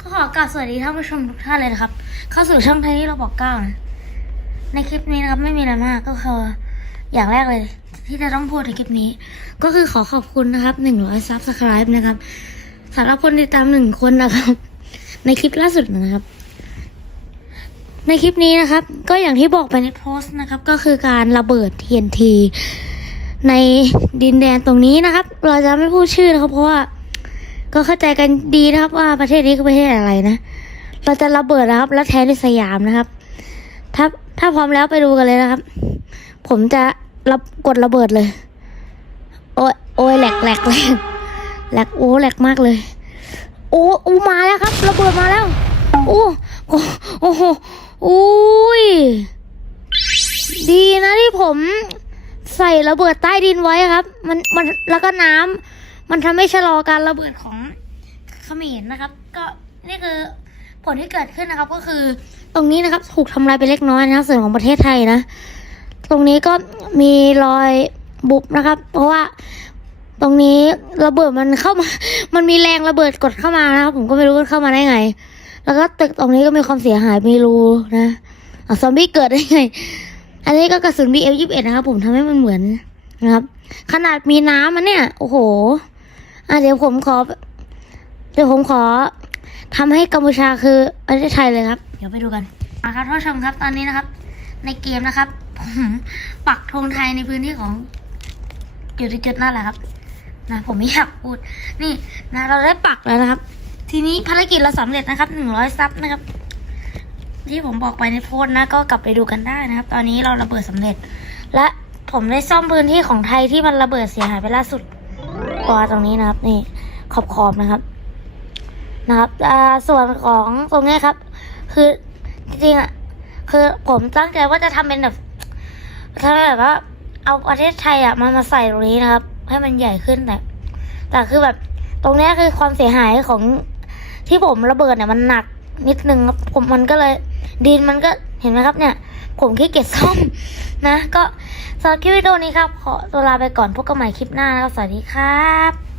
ก็ขอกราบสวัสดีท่านผู้ชมทุกท่านเลยนะครับ เข้าสู่ช่องไทยนี่เราบอกก้านะในคลิปนี้นะครับไม่มีอะไรมากก็คืออย่างแรกเลย ที่จะต้องพูดในคลิปนี้ ก็คือขอขอบคุณนะครับหนึ่งร้อยซับสไครป์นะครับสำหรับคนติดตามหนึ่งคนนะครับ ในคลิปล่าสุดนะครับ ในคลิปนี้นะครับ ก็อย่างที่บอกไปในโพสต์นะครับ ก็คือการระเบิด TNT ในดินแดนตรงนี้นะครับ เราจะไม่พูดชื่อนะครับเพราะว่า ก็เข้าใจกันดีนะครับว่าประเทศนี้คือประเทศอะไรนะ เราจะระเบิดนะครับ แล้วแทนในสยามนะครับ ถ้าถ้าพร้อมแล้วไปดูกันเลยนะครับ ผมจะรับกดระเบิดเลย โอ้ยโอ้ยแหลกแหลกแหลกแหลกโอ้แหลกมากเลย โอ้อูมาแล้วครับ ระเบิดมาแล้วโอ้โอ้โอ้โหอุ้ยดีนะที่ผมใส่ระเบิดใต้ดินไว้ครับ มันมันแล้วก็น้ำ มันทำให้ชะลอการระเบิดของเขมรนะครับ ก็นี่คือผลที่เกิดขึ้นนะครับ ก็คือตรงนี้นะครับถูกทำลายไปเล็กน้อยนะครับส่วนของประเทศไทยนะ ตรงนี้ก็มีรอยบุบนะครับ เพราะว่าตรงนี้ระเบิดมันเข้ามา มันมีแรงระเบิดกดเข้ามานะครับผมก็ไม่รู้ว่าเข้ามาได้ไง แล้วก็ตึกตรงนี้ก็มีความเสียหายมีรูนะอซอมบี้เกิดได้ไง อันนี้ก็กระสุน BF21 นะครับ ผมทำให้มันเหมือนนะครับ ขนาดมีน้ำมันเนี่ย โอ้โห อะเดี๋ยวผมขอ เดี๋ยวผมขอทำให้กัมพูชาคือประเทศไทยเลยครับ เดี๋ยวไปดูกันอะครับท่านผู้ชมครับตอนนี้นะครับ ในเกมนะครับผมปักธงไทยในพื้นที่ของอยู่ที่จุดนั่นแหละครับ นะ ผมไม่อยากพูด นี่นะ เราได้ปักแล้วนะครับ ทีนี้ภารกิจเราสำเร็จนะครับหนึ่งร้อยซับนะครับ ที่ผมบอกไปในโพสต์นะ ก็กลับไปดูกันได้นะครับ ตอนนี้เราระเบิดสำเร็จ และผมได้ซ่อมพื้นที่ของไทยที่มันระเบิดเสียหายไปล่าสุด ตัวตรงนี้นะครับ นี่ขอบขอบๆนะครับนะครับส่วนของตรงนี้ครับ คือจริงๆอะคือผมตั้งใจว่าจะทำเป็นแบบทำแบบว่าเอาประเทศไทยอะมันมาใส่ตรงนี้นะครับ ให้มันใหญ่ขึ้นแต่แต่คือแบบตรงนี้คือความเสียหายของที่ผมระเบิดเนี่ยมันหนักนิดนึงครับผมมันก็เลยดินมันก็เห็นไหมครับเนี่ย ผมขี้เกียจซ่อมนะ ก็ สำหรับคลิปวิดีโอนี้ครับ ขอตัวลาไปก่อนพบกันใหม่คลิปหน้านะครับ สวัสดีครับ